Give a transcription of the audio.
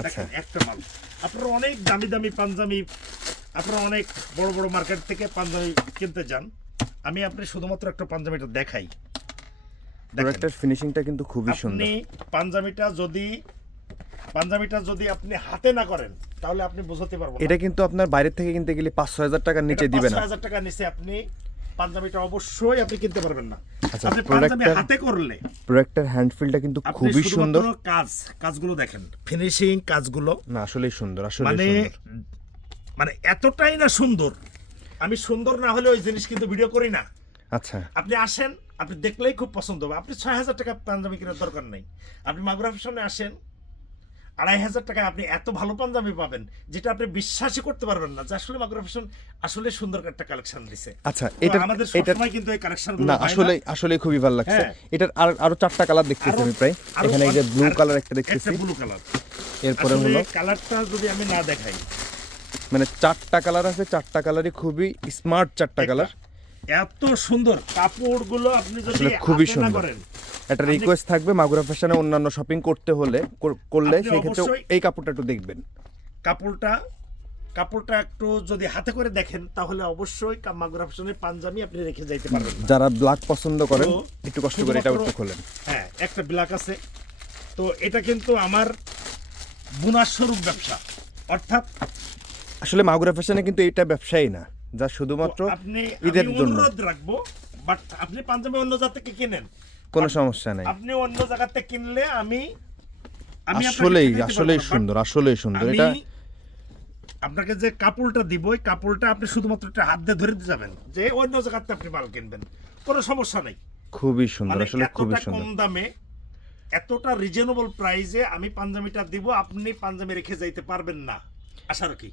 আচ্ছা একটা মাল। আপনারা অনেক দামি দামি পাঞ্জাবি, আপনারা অনেক বড় বড় মার্কেট থেকে পাঞ্জাবি কিনতে যান, আমি আপনি শুধুমাত্র একটা পাঞ্জাবিটা দেখাই। প্রোডাক্টের ফিনিশিংটা কিন্তু খুবই সুন্দর। আপনি পাঞ্জাবিটা যদি আপনি হাতে না করেন তাহলে আপনি বোঝাতে পারবেন না। এটা কিন্তু আপনার বাইরে থেকে কিনতে গেলে 5-6 হাজার টাকার নিচে দিবে না। 5,000 টাকার নিচে আপনি পাঞ্জাবিটা অবশ্যই আপনি কিনতে পারবেন না। আচ্ছা, আপনি পাঞ্জাবি হাতে করলে প্রোডাক্টের হ্যান্ডফিলটা কিন্তু আপনি খুবই সুন্দর। শুধুমাত্র কাজগুলো দেখেন, ফিনিশিং কাজগুলো না আসলেই সুন্দর, আসলেই মানে সুন্দর। মানে এতটাই না সুন্দর, আমি সুন্দর না হলে ওই জিনিস কিন্তু ভিডিও করি না। আচ্ছা আপনি আসেন, আপনি দেখলেই খুব পছন্দ হবে। আপনি 6,000 টাকা পাঞ্জাবি কেনার দরকার নেই। আপনি মাগুরা ফ্যাশনে আসেন, 2,500 টাকায় আপনি এত ভালো পাঞ্জাবি পাবেন যেটা আপনি বিশ্বাসই করতে পারবেন না যে আসলে মাগুরা ফ্যাশন আসলে সুন্দর একটা কালেকশন দিছে। আচ্ছা, তো এটা আমাদের এটা সবসময় কিন্তু এই কালেকশনগুলো না হয় আসলে আসলে খুবই ভালো লাগছে। হ্যাঁ। এটার আরো 4টা কালার দেখতেছি আমি প্রায়। এখানে এই যে ব্লু কালার একটা দেখতেছি, একটা ব্লু কালার। এরপরে আসলে হলো কালারটা যদি আমি না দেখাই, মানে 4টা কালার আছে, 4টা কালারই খুবই স্মার্ট 4টা কালার। এত সুন্দর কাপড়গুলো আপনি যদি আসলে খুবই হাতে না সুন্দর। করেন, একটা রিকোয়েস্ট থাকবে, মাগুরা ফ্যাশনে অন্যান্য শপিং করতে হলে করলে আপনি সেই ক্ষেত্রে অবশ্যই এই কাপড়টা একটু দেখবেন। কাপড়টা একটু যদি হাতে করে দেখেন তাহলে অবশ্যই মাগুরা ফ্যাশনের পাঞ্জাবি আপনি রেখে যাইতে পারবেন। যারা ব্ল্যাক পছন্দ করেন তো একটু কষ্ট করে এটা একটু খোলেন। হ্যাঁ, একটা ব্ল্যাক আছে। তো এটা কিন্তু আমার বোনাস স্বরূপ ব্যবসা, অর্থাৎ আসলে মাগুরা ফ্যাশনে কিন্তু এটা ব্যবসায়ী না, যা শুধুমাত্র আপনি ঈদের আমি জন্য। অনুরোধ রাখবো, বাট আপনি পাঞ্জাবি অন্য জায়গা থেকে কিনেন, কোনো সমস্যা নাই। আপনি অন্য জায়গা থেকে কিনলে আমি আপনাকে আসলেই দিতে পারবো আসলেই না, but সুন্দর, আসলেই সুন্দর। আমি এটা আপনাকে যে কাপড়টা দিব, ওই কাপড়টা আপনি শুধুমাত্র একটা হাত দিয়ে ধরে দিয়ে যাবেন যে অন্য জায়গাতে আপনি মাল কিনবেন, কোনো সমস্যা নেই। খুবই সুন্দর, মানে আসলে খুবই এতটা সুন্দর। কম দামে, এতটা রিজনেবল প্রাইসে আমি পাঞ্জাবিটা দিব, আপনি পাঞ্জাবি রেখে যাইতে পারবেন না, আশা রাখি।